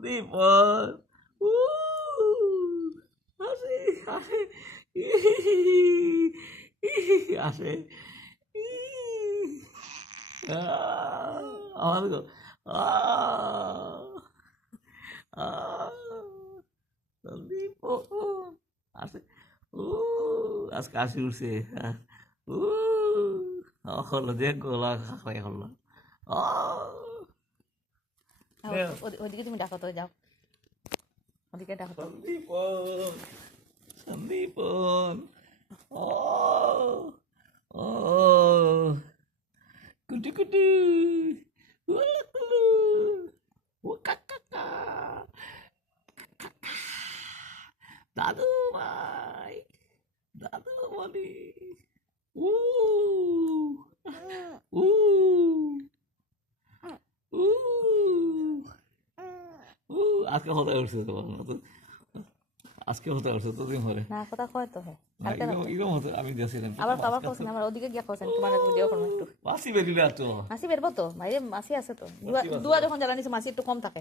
সন্দীপন আসে আসে আসে আমার গো সন্দীপন আসে ও আজকে আসি উঠছে ও হলো দেখ গোলা খাই হলো ওদিকে তুমি ডাকো তো, যাও ওদিকে ডাকো তো। সন্দীপন সন্দীপন ও ও কুটু কুটু উলু কুলু ও কাকা দাদু ভাই দাদু বলি উ উ উ উ আজকে হতে উঠছে তোমার মতো আজকে হতে উঠছে তোদিন হলে না কথা কয় তো হ্যাঁ, না কালকে রাতে। ইরম হতে আমি দিয়েছিলাম আবার আবার কোসেন, আবার ওদিকে গিয়া কোসেন, তোমার ভিডিও করবো একটু। মাসি বেরিয়ে তো মাসি বেরবো তো ভাই, মাসি আছে তো, দুয়া যখন জ্বালানিছে মাসি একটু কম থাকে।